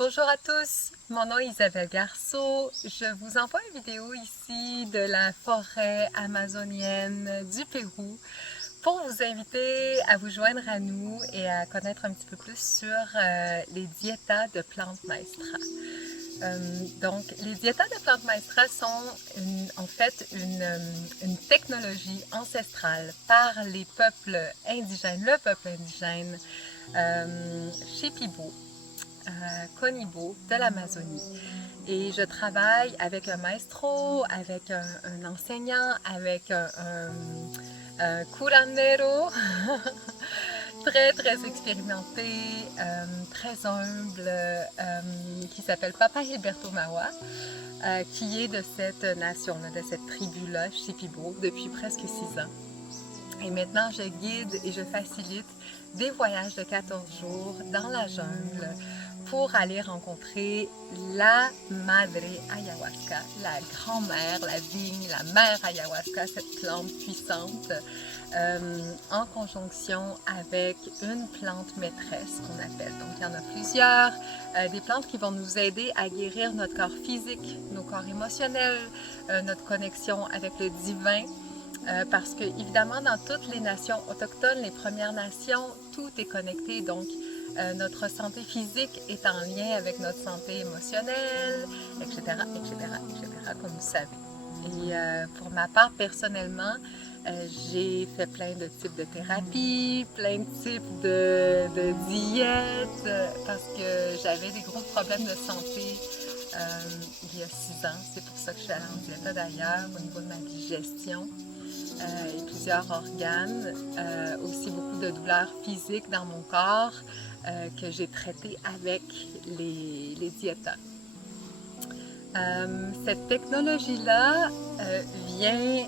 Bonjour à tous, mon nom est Isabelle Garceau. Je vous envoie une vidéo ici de la forêt amazonienne du Pérou pour vous inviter à vous joindre à nous et à connaître un petit peu plus sur les diétas de plantes maestras. Donc, les diétas de plantes maestras sont en fait une technologie ancestrale par les peuples indigènes, le peuple indigène Shipibo, Conibo de l'Amazonie. Et je travaille avec un maestro, avec un enseignant, avec un curandero très expérimenté, très humble, qui s'appelle Papa Gilberto Mawa, qui est de cette nation-là, de cette tribu-là, Shipibo, depuis presque 6 ans. Et maintenant, je guide et je facilite des voyages de 14 jours dans la jungle pour aller rencontrer la Madre Ayahuasca, la grand-mère, la vigne, la mère Ayahuasca, cette plante puissante, en conjonction avec une plante maîtresse qu'on appelle. Donc, il y en a plusieurs, des plantes qui vont nous aider à guérir notre corps physique, nos corps émotionnels, notre connexion avec le divin. Parce que, évidemment, dans toutes les nations autochtones, les Premières Nations, tout est connecté. Donc, notre santé physique est en lien avec notre santé émotionnelle, etc., comme vous savez. Et pour ma part, personnellement, j'ai fait plein de types de thérapies, plein de types de diètes, parce que j'avais des gros problèmes de santé il y a 6 ans. C'est pour ça que je suis allée en diète d'ailleurs, au niveau de ma digestion. Et plusieurs organes, aussi beaucoup de douleurs physiques dans mon corps que j'ai traitées avec les diétas. Cette technologie-là vient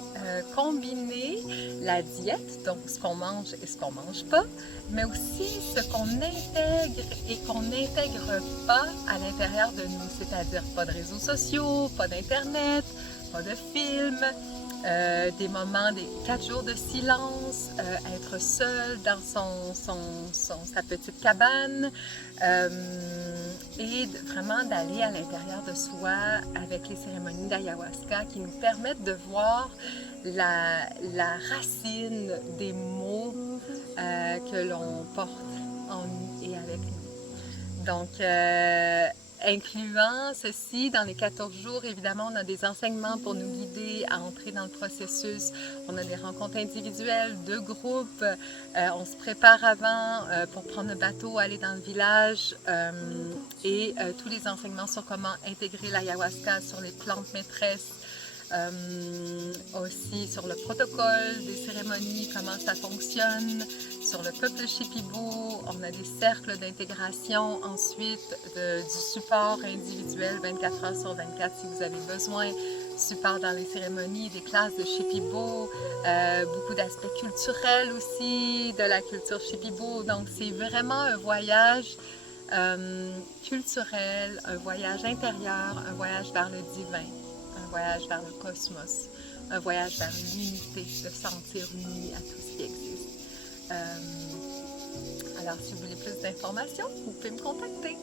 combiner la diète, donc ce qu'on mange et ce qu'on ne mange pas, mais aussi ce qu'on intègre et qu'on n'intègre pas à l'intérieur de nous, c'est-à-dire pas de réseaux sociaux, pas d'internet, pas de films, des moments, des 4 jours de silence, être seul dans sa petite cabane, et vraiment d'aller à l'intérieur de soi avec les cérémonies d'ayahuasca qui nous permettent de voir la racine des mots que l'on porte en nous et avec nous. Donc, incluant ceci, dans les 14 jours, évidemment, on a des enseignements pour nous guider à entrer dans le processus. On a des rencontres individuelles, de groupes. On se prépare avant pour prendre le bateau, aller dans le village. Et tous les enseignements sur comment intégrer l'ayahuasca, sur les plantes maîtresses. Aussi sur le protocole des cérémonies, comment ça fonctionne, sur le peuple Shipibo, on a des cercles d'intégration, ensuite du support individuel 24 heures sur 24 si vous avez besoin, support dans les cérémonies, des classes de Shipibo, beaucoup d'aspects culturels aussi, de la culture Shipibo, donc c'est vraiment un voyage culturel, un voyage intérieur, un voyage vers le divin. Un voyage vers le cosmos, un voyage vers l'unité, de sentir uni à tout ce qui existe. Alors, si vous voulez plus d'informations, vous pouvez me contacter.